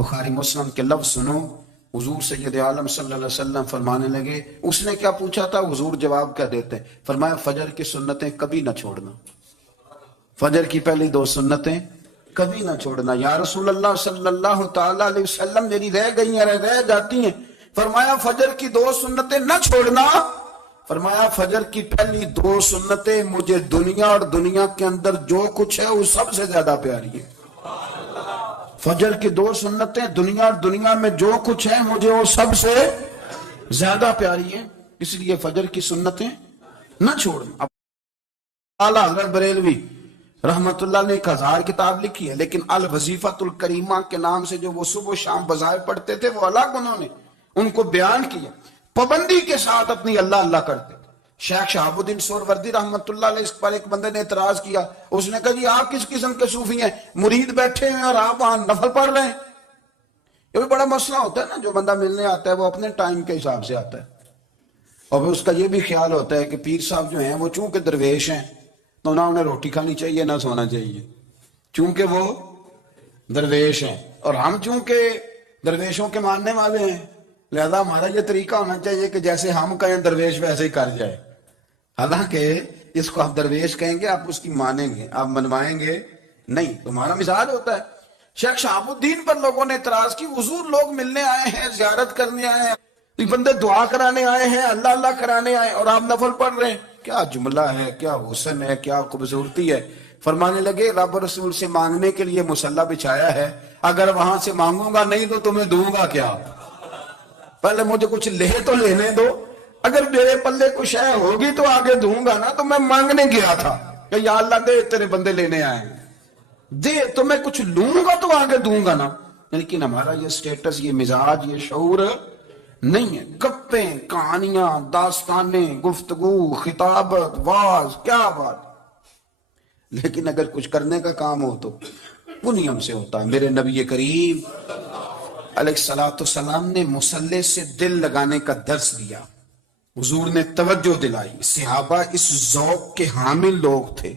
بخاری مسلم کے لفظ سنو، حضور سید عالم صلی اللہ علیہ وسلم فرمانے لگے، اس نے کیا پوچھا تھا، حضور جواب کیا دیتے ہیں؟ فرمایا فجر کی سنتیں کبھی نہ چھوڑنا، فجر کی پہلی 2 سنتیں کبھی نہ چھوڑنا۔ یا رسول اللہ صلی اللہ تعالی علیہ وسلم میری رہ گئی ہیں، رہ جاتی ہیں۔ فرمایا فجر کی 2 سنتیں نہ چھوڑنا، فرمایا فجر کی پہلی 2 سنتیں مجھے دنیا اور دنیا کے اندر جو کچھ ہے وہ سب سے زیادہ پیاری ہے۔ فجر کی 2 سنتیں دنیا اور دنیا میں جو کچھ ہے مجھے وہ سب سے زیادہ پیاری ہیں، اس لیے فجر کی سنتیں نہ چھوڑنا۔ اعلیٰ حضرت بریلوی رحمت اللہ نے 1000 کتاب لکھی ہے، لیکن الوظیفۃ الکریمہ کے نام سے جو وہ صبح و شام بظاہر پڑھتے تھے، وہ الگ انہوں نے ان کو بیان کیا، پابندی کے ساتھ اپنی اللہ اللہ کرتے تھے۔ شیخ شہاب الدین سہروردی رحمت اللہ علیہ اس پر ایک بندے نے اعتراض کیا، اس نے کہا جی آپ کس قسم کے صوفی ہیں، مرید بیٹھے ہیں اور آپ وہاں نفل پڑھ رہے ہیں؟ یہ بھی بڑا مسئلہ ہوتا ہے نا، جو بندہ ملنے آتا ہے وہ اپنے ٹائم کے حساب سے آتا ہے، اور پھر اس کا یہ بھی خیال ہوتا ہے کہ پیر صاحب جو ہیں وہ چونکہ درویش ہیں تو نہ انہیں روٹی کھانی چاہیے نہ سونا چاہیے، چونکہ وہ درویش ہیں، اور ہم چونکہ درویشوں کے ماننے والے ہیں لہذا ہمارا یہ طریقہ ہونا چاہیے کہ جیسے ہم کہیں درویش ویسے ہی کر جائے۔ حالانکہ اس کو آپ درویش کہیں گے، آپ اس کی مانیں گے، آپ منوائیں گے نہیں، تمہارا مزاج ہوتا ہے۔ شیخ شہاب الدین پر لوگوں نے اعتراض کی، حضور لوگ ملنے آئے ہیں، زیارت کرنے آئے ہیں، یہ بندے دعا کرانے آئے ہیں، اللہ اللہ کرانے آئے، اور آپ نفل پڑھ رہے ہیں، کیا جملہ ہے، کیا حسن ہے، کیا خوبصورتی ہے۔ فرمانے لگے رب رسول سے مانگنے کے لیے مصلی بچھایا ہے، اگر وہاں سے مانگوں گا نہیں تو تمہیں دوں گا کیا؟ پہلے مجھے کچھ لے تو لینے دو، اگر میرے پلے کچھ ہے ہوگی تو آگے دوں گا نا، تو میں مانگنے گیا تھا کہ یا اللہ دے تیرے بندے لینے آئے ہیں، دے تو میں کچھ لوں گا تو آگے دوں گا نا۔ لیکن ہمارا یہ سٹیٹس، یہ مزاج، یہ شعور نہیں ہے۔ گپیں، کہانیاں، داستانیں، گفتگو، خطابت، واز، کیا بات۔ لیکن اگر کچھ کرنے کا کام ہو تو وہ نیم سے ہوتا ہے۔ میرے نبی کریم علیہ السلام نے مصلی سے دل لگانے کا درس دیا، حضور نے توجہ دلائی، صحابہ اس ذوق کے حامل لوگ تھے،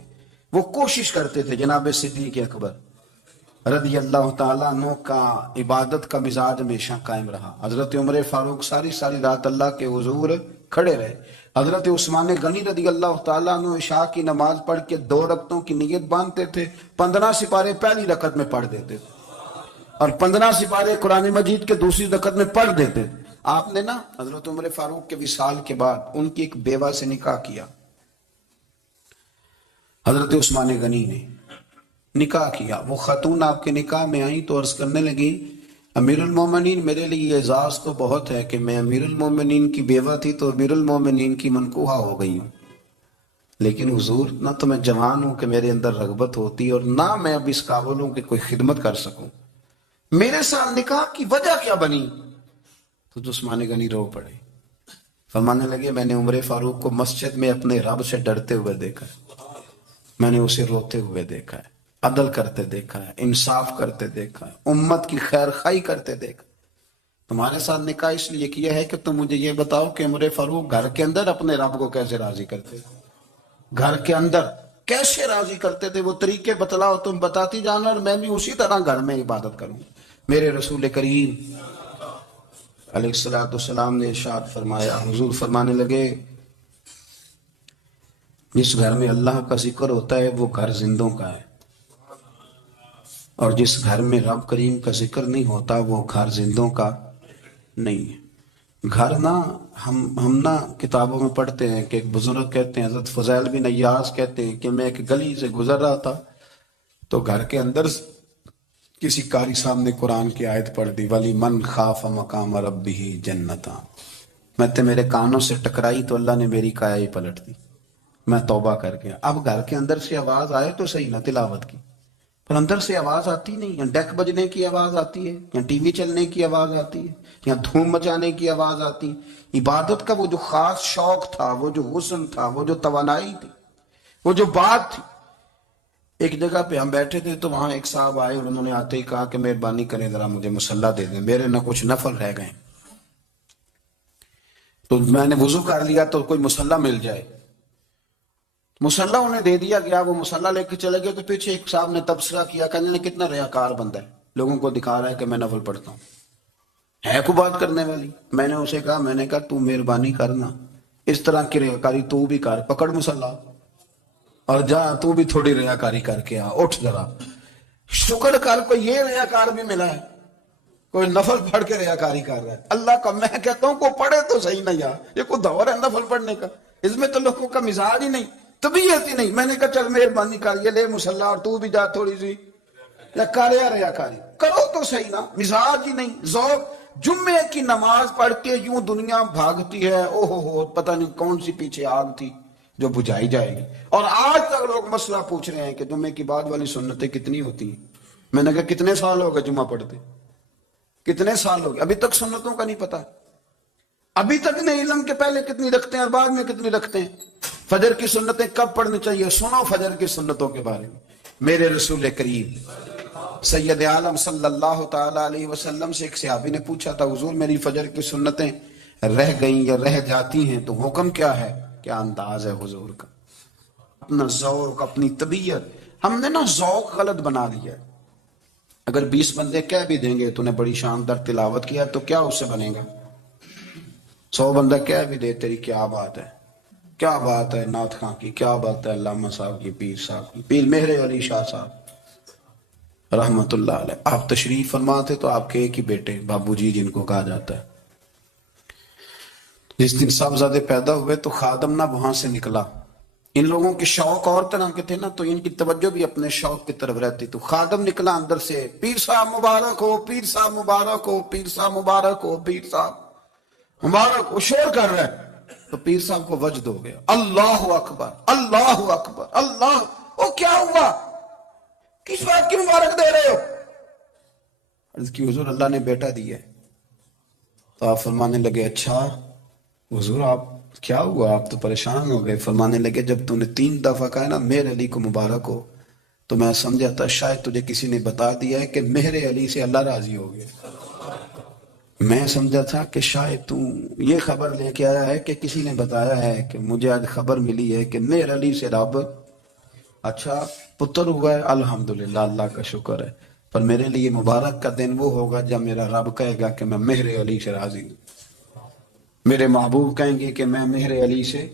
وہ کوشش کرتے تھے۔ جناب صدیق اکبر رضی اللہ تعالیٰ عنہ کا عبادت کا مزاج ہمیشہ قائم رہا۔ حضرت عمر فاروق ساری رات اللہ کے حضور کھڑے رہے۔ حضرت عثمان غنی رضی اللہ تعالیٰ عنہ عشاء کی نماز پڑھ کے 2 رکعتوں کی نیت باندھتے تھے، 15 سپارے پہلی رکعت میں پڑھ دیتے تھے اور 15 سپارے قرآن مجید کے دوسری رکعت میں پڑھ دیتے تھے۔ آپ نے نا حضرت عمر فاروق کے وصال کے بعد ان کی ایک بیوہ سے نکاح کیا، حضرت عثمان غنی نے نکاح کیا۔ وہ خاتون آپ کے نکاح میں آئیں تو عرض کرنے لگی امیر المومنین میرے لیے اعزاز تو بہت ہے کہ میں امیر المومنین کی بیوہ تھی تو امیر المومنین کی منکوحہ ہو گئی ہوں، لیکن حضور نہ تو میں جوان ہوں کہ میرے اندر رغبت ہوتی اور نہ میں اب اس قابل ہوں کہ کوئی خدمت کر سکوں، میرے ساتھ نکاح کی وجہ کیا بنی؟ تو عثمان غنی رو پڑے، فرمانے لگے میں نے عمر فاروق کو مسجد میں اپنے رب سے ڈرتے ہوئے دیکھا ہے، میں نے اسے روتے ہوئے دیکھا ہے، عدل کرتے دیکھا ہے، انصاف کرتے دیکھا ہے، امت کی خیر خواہی کرتے دیکھا۔ تمہارے ساتھ نکاح اس لیے کیا ہے کہ تم مجھے یہ بتاؤ کہ عمر فاروق گھر کے اندر اپنے رب کو کیسے راضی کرتے، گھر کے اندر کیسے راضی کرتے تھے، وہ طریقے بتلاؤ، تم بتاتی جانا اور میں بھی اسی طرح گھر میں عبادت کروں۔ میرے رسول کریم علیہ السلام نے ارشاد فرمایا، حضور فرمانے لگے جس گھر میں اللہ کا ذکر ہوتا ہے وہ گھر زندوں کا ہے، اور جس گھر میں رب کریم کا ذکر نہیں ہوتا وہ گھر زندوں کا نہیں ہے۔ گھر نا ہم نا کتابوں میں پڑھتے ہیں کہ ایک بزرگ کہتے ہیں، حضرت فضیل بن ایاز کہتے ہیں کہ میں ایک گلی سے گزر رہا تھا تو گھر کے اندر کسی قاری صاحب نے قرآن کی آیت پڑھ دی، ولی من خاف مقام ربہ جنتاں، میں تے میرے کانوں سے ٹکرائی تو اللہ نے میری کایا ہی پلٹ دی، میں توبہ کر گیا۔ اب گھر کے اندر سے آواز آئے تو صحیح نہ تلاوت کی، پر اندر سے آواز آتی نہیں، یا ڈیک بجنے کی آواز آتی ہے، یا ٹی وی چلنے کی آواز آتی ہے، یا دھوم مچانے کی آواز آتی ہے۔ عبادت کا وہ جو خاص شوق تھا، وہ جو حسن تھا، وہ جو توانائی تھی، وہ جو بات تھی۔ ایک جگہ پہ ہم بیٹھے تھے تو وہاں ایک صاحب آئے اور انہوں نے آتے ہی کہا کہ مہربانی کریں ذرا مجھے مصلی دے دیں، میرے نہ کچھ نفل رہ گئے، تو میں نے وضو کر لیا تو کوئی مصلی مل جائے۔ مصلی انہیں دے دیا گیا، وہ مصلی لے کے چلے گئے تو پیچھے ایک صاحب نے تبصرہ کیا، کہنے لگے کتنا ریاکار بندہ ہے، لوگوں کو دکھا رہا ہے کہ میں نفل پڑھتا ہوں. ہے کو بات کرنے والی. میں نے اسے کہا, میں نے کہا تو مہربانی کرنا اس طرح کی ریاکاری تو بھی کر, پکڑ مصلا اور جا تو بھی تھوڑی ریاکاری کر کے آ, اٹھ ذرا. شکر کر کوئی یہ ریاکار بھی ملا ہے, کوئی نفل پڑھ کے ریاکاری کر رہا ہے. اللہ کا میں کہتا ہوں کو پڑھے تو صحیح نہیں یار, یہ کوئی دور ہے نفل پڑھنے کا؟ اس میں تو لوگوں کا مزاج ہی نہیں, طبیعت ہی نہیں. میں نے کہا چل مہربانی کر, یہ لے مصلا اور تو بھی جا تھوڑی سی یا کر یا ریاکاری کرو تو صحیح نا. مزاج ہی نہیں, ذوق. جمعے کی نماز پڑھ کے یوں دنیا بھاگتی ہے, او ہو پتہ نہیں کون سی پیچھے آگ تھی جو بجھائی جائے گی. اور آج تک لوگ مسئلہ پوچھ رہے ہیں کہ جمعے کی بعد والی سنتیں کتنی ہوتی ہیں. میں نے کہا کتنے سال ہو گئے جمعہ پڑھتے, کتنے سال ہو گئے, ابھی تک سنتوں کا نہیں پتا, ابھی تک نہیں علم کے پہلے کتنی رکھتے ہیں اور بعد میں کتنی رکھتے ہیں. فجر کی سنتیں کب پڑھنی چاہیے, سنو فجر کی سنتوں کے بارے میں. میرے رسول کریم سید عالم صلی اللہ تعالی علیہ وسلم سے ایک صحابی نے پوچھا تھا, حضور میری فجر کی سنتیں رہ گئیں یا رہ جاتی ہیں تو حکم کیا ہے؟ کیا انداز ہے حضور کا, اپنا ذوق, اپنی طبیعت. ہم نے نا ذوق غلط بنا لیا ہے. اگر 20 بندے کہہ بھی دیں گے تو نے بڑی شاندار تلاوت کیا تو کیا اس سے بنے گا؟ 100 بندہ کہہ بھی دے تیری کیا بات ہے, کیا بات ہے نعت خاں کی, کیا بات ہے علامہ صاحب کی, پیر صاحب کی, پیر مہر علی شاہ صاحب رحمت اللہ علیہ. آپ تشریف فرما تھے تو آپ کے ایک ہی بیٹے بابو جی جن کو کہا جاتا ہے, جس دن صاحبزادے پیدا ہوئے تو خادم نہ وہاں سے نکلا. ان لوگوں کے شوق اور طرح کے تھے نا, تو ان کی توجہ بھی اپنے شوق کی طرف رہتی. تو خادم نکلا اندر سے, پیر صاحب مبارک ہو, پیر صاحب مبارک ہو, پیر صاحب مبارک ہو, پیر صاحب مبارک ہو, شور کر رہا ہے. تو پیر صاحب کو وجد ہو گیا, اللہ اکبر, اللہ اکبر, اللہ. او کیا ہوا, کس بات کی مبارک دے رہے ہو؟ عرض کی حضور اللہ نے بیٹا دیا ہے. تو آپ فرمانے لگے اچھا حضور آپ کیا ہوا, آپ تو پریشان ہو گئے. فرمانے لگے جب تو نے 3 دفعہ کہا نا مہر علی کو مبارک ہو, تو میں سمجھا تھا شاید تجھے کسی نے بتا دیا ہے کہ مہر علی سے اللہ راضی ہو گیا. میں سمجھا تھا کہ شاید تو یہ خبر لے کے آیا ہے کہ کسی نے بتایا ہے کہ مجھے آج خبر ملی ہے کہ مہر علی سے رب اچھا پتر ہوا ہے, الحمدللہ اللہ کا شکر ہے. پر میرے لیے مبارک کا دن وہ ہوگا جب میرا رب کہے گا کہ میں مہر علی سے راضی ہوں, میرے محبوب کہیں گے کہ میں مہر علی سے.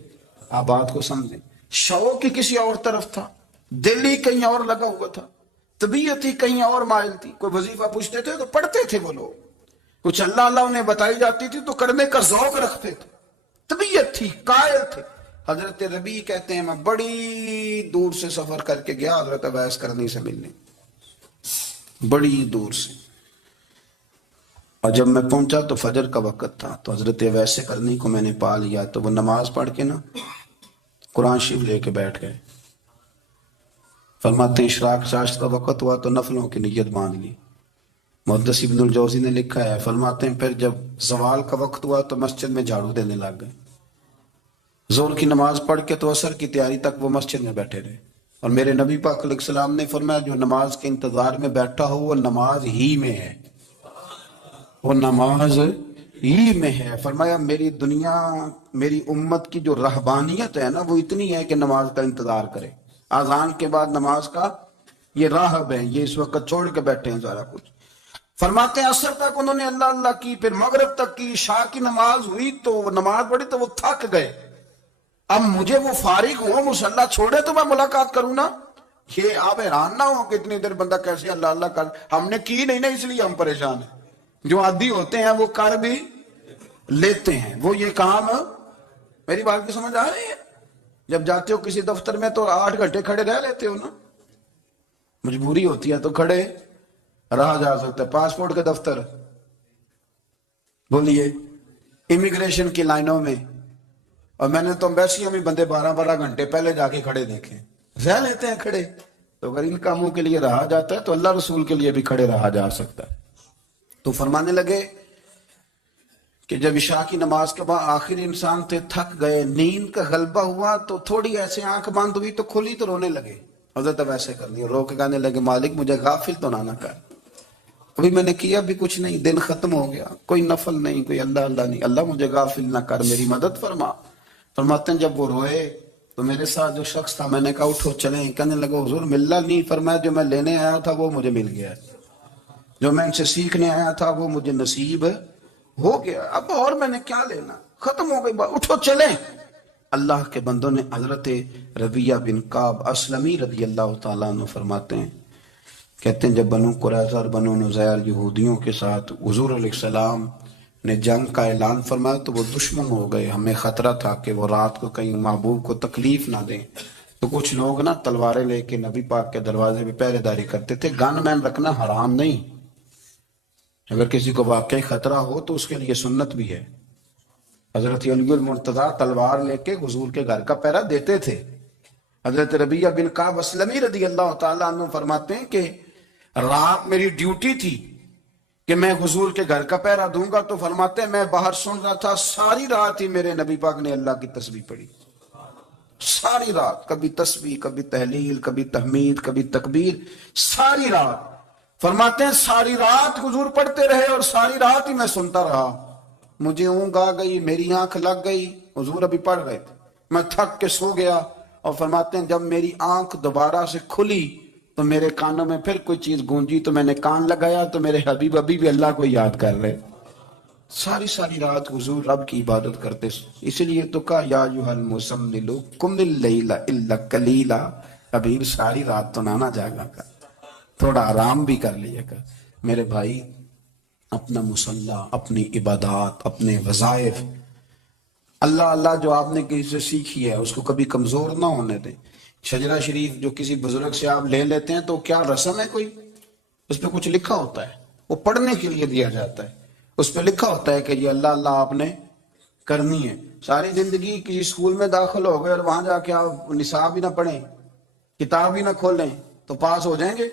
آپ بات کو سمجھیں, شوق ہی کسی اور طرف تھا, دل ہی کہیں اور لگا ہوا تھا, طبیعت ہی کہیں اور مائل تھی. کوئی وظیفہ پوچھتے تھے تو پڑھتے تھے وہ لوگ, کچھ اللہ اللہ انہیں بتائی جاتی تھی تو کرنے کا ذوق رکھتے تھے, طبیعت تھی, قائل تھے. حضرت ربیع کہتے ہیں میں بڑی دور سے سفر کر کے گیا حضرت اویس کرنی سے ملنے, بڑی دور سے. اور جب میں پہنچا تو فجر کا وقت تھا, تو حضرت اویس کرنی کو میں نے پا لیا. تو وہ نماز پڑھ کے نا قرآن شریف لے کے بیٹھ گئے. فرماتے ہیں اشراق چاشت کا وقت ہوا تو نفلوں کی نیت باندھ لی. محدث ابن الجوزی نے لکھا ہے, فرماتے ہیں پھر جب زوال کا وقت ہوا تو مسجد میں جھاڑو دینے لگ گئے. زور کی نماز پڑھ کے تو عصر کی تیاری تک وہ مسجد میں بیٹھے رہے. اور میرے نبی پاک علیہ السلام نے فرمایا جو نماز کے انتظار میں بیٹھا ہو وہ نماز ہی میں ہے, وہ نماز ہی میں ہے. فرمایا میری دنیا میری امت کی جو رہبانیت ہے نا وہ اتنی ہے کہ نماز کا انتظار کرے. اذان کے بعد نماز کا یہ راہب ہیں, یہ اس وقت چھوڑ کے بیٹھے ہیں سارا کچھ. فرماتے ہیں عصر تک انہوں نے اللہ اللہ کی, پھر مغرب تک کی, عشاء کی نماز ہوئی تو وہ نماز پڑھی تو وہ تھک گئے. اب مجھے وہ فارغ ہو مصلی چھوڑے تو میں ملاقات کروں نا. یہ آپ حیران نہ ہو کہ اتنی دیر بندہ کیسے اللہ اللہ کر, ہم نے کی نہیں نا اس لیے ہم پریشان ہیں. جو عادی ہوتے ہیں وہ کر بھی لیتے ہیں, وہ یہ کام. میری بات کی سمجھ آ رہی ہے؟ جب جاتے ہو کسی دفتر میں تو 8 گھنٹے کھڑے رہ لیتے ہو نا, مجبوری ہوتی ہے تو کھڑے رہا جا سکتا ہے. پاسپورٹ کے دفتر بولیے, امیگریشن کی لائنوں میں, اور میں نے تو ایمبیسیوں میں بندے 12 گھنٹے پہلے جا کے کھڑے دیکھے, رہ لیتے ہیں کھڑے. تو اگر ان کاموں کے لیے رہا جاتا ہے تو اللہ رسول کے لیے بھی کھڑے رہا جا سکتا ہے. تو فرمانے لگے کہ جب عشاء کی نماز کے بعد آخر انسان تھے, تھک گئے, نیند کا غلبہ ہوا تو تھوڑی ایسے آنکھ بند ہوئی تو کھلی تو رونے لگے. حضرت ویسے کر لیا, رو کے کہنے لگے مالک مجھے غافل تو نہ کر, ابھی میں نے کیا بھی کچھ نہیں, دن ختم ہو گیا, کوئی نفل نہیں, کوئی اللہ اللہ نہیں, اللہ مجھے غافل نہ کر, میری مدد فرما. فرماتے ہیں جب وہ روئے تو میرے ساتھ جو شخص تھا میں نے کہا اٹھو چلیں. کہنے لگا حضور ملنا نہیں, فرمایا جو میں لینے آیا تھا وہ مجھے مل گیا. جو میں ان سے سیکھنے آیا تھا وہ مجھے نصیب ہو گیا، اب اور میں نے کیا لینا، ختم ہو گئی بات، اٹھو چلیں۔ اللہ کے بندوں نے حضرت ربیہ بن کعب اسلمی رضی اللہ تعالیٰ عنہ فرماتے ہیں، کہتے ہیں جب بنو قریظہ اور بنو نضیر یہودیوں کے ساتھ حضور علیہ السلام نے جنگ کا اعلان فرمایا تو وہ دشمن ہو گئے، ہمیں خطرہ تھا کہ وہ رات کو کہیں محبوب کو تکلیف نہ دیں، تو کچھ لوگ نا تلواریں لے کے نبی پاک کے دروازے پہ پہرے داری کرتے تھے۔ گن مین رکھنا حرام نہیں، اگر کسی کو واقعی خطرہ ہو تو اس کے لیے سنت بھی ہے۔ حضرت علی المرتضیٰ تلوار لے کے حضور کے گھر کا پہرا دیتے تھے۔ حضرت ربیہ بن کعب اسلمی رضی اللہ تعالیٰ عنہ فرماتے ہیں کہ رات میری ڈیوٹی تھی کہ میں حضور کے گھر کا پہرا دوں گا، تو فرماتے ہیں میں باہر سن رہا تھا، ساری رات ہی میرے نبی پاک نے اللہ کی تسبیح پڑھی، ساری رات، کبھی تسبیح، کبھی تحلیل، کبھی تحمید، کبھی تکبیر، ساری رات۔ فرماتے ہیں ساری رات حضور پڑھتے رہے اور ساری رات ہی میں سنتا رہا، مجھے اونگ آ گئی، میری آنکھ لگ گئی، حضور ابھی پڑھ رہے تھے، میں تھک کے سو گیا، اور فرماتے ہیں جب میری آنکھ دوبارہ سے کھلی تو میرے کانوں میں پھر کوئی چیز گونجی، تو میں نے کان لگایا تو میرے حبیب ابھی بھی اللہ کو یاد کر رہے۔ ساری رات حضور رب کی عبادت کرتے، اس لیے تو کہا یا ایھا المزمل قم اللیل الا قلیلا، حبیب ساری رات تو نہ جاگا کر، تھوڑا آرام بھی کر لیا کر۔ میرے بھائی اپنا مصلی، اپنی عبادات، اپنے وظائف، اللہ اللہ جو آپ نے کسی سے سیکھی ہے اس کو کبھی کمزور نہ ہونے دیں۔ شجرہ شریف جو کسی بزرگ سے آپ لے لیتے ہیں تو کیا رسم ہے کوئی؟ اس پہ کچھ لکھا ہوتا ہے، وہ پڑھنے کے لیے دیا جاتا ہے، اس پہ لکھا ہوتا ہے کہ یہ اللہ اللہ آپ نے کرنی ہے۔ ساری زندگی کسی اسکول میں داخل ہو گئے اور وہاں جا کے آپ نصاب بھی نہ پڑھیں، کتاب بھی نہ کھولیں تو پاس ہو جائیں گے؟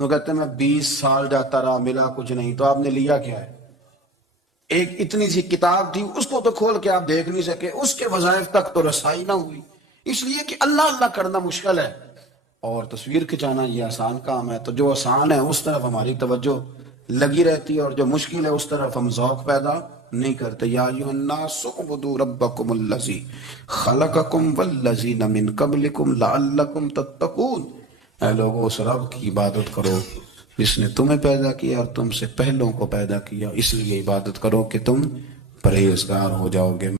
وہ کہتے ہیں میں 20 سال جاتا رہا ملا کچھ نہیں، تو آپ نے لیا کیا ہے؟ ایک اتنی سی کتاب تھی، اس کو تو کھول کے آپ دیکھ نہیں سکے، اس کے وظائف تک تو رسائی نہ ہوئی، اس لیے کہ اللہ اللہ کرنا مشکل ہے اور تصویر کھچانا یہ آسان کام ہے۔ تو جو آسان ہے اس طرف ہماری توجہ لگی رہتی ہے اور جو مشکل ہے اس طرف ہم ذوق پیدا نہیں کرتے۔ یا ایھا الناس اعبدوا ربکم الذی خلقکم والذین من قبلکم لعلکم تتقون، اے لوگوں اس رب کی عبادت کرو جس نے تمہیں پیدا کیا اور تم سے پہلوں کو پیدا کیا، اس لیے عبادت کرو کہ تم پرہیزگار ہو جاؤ گے۔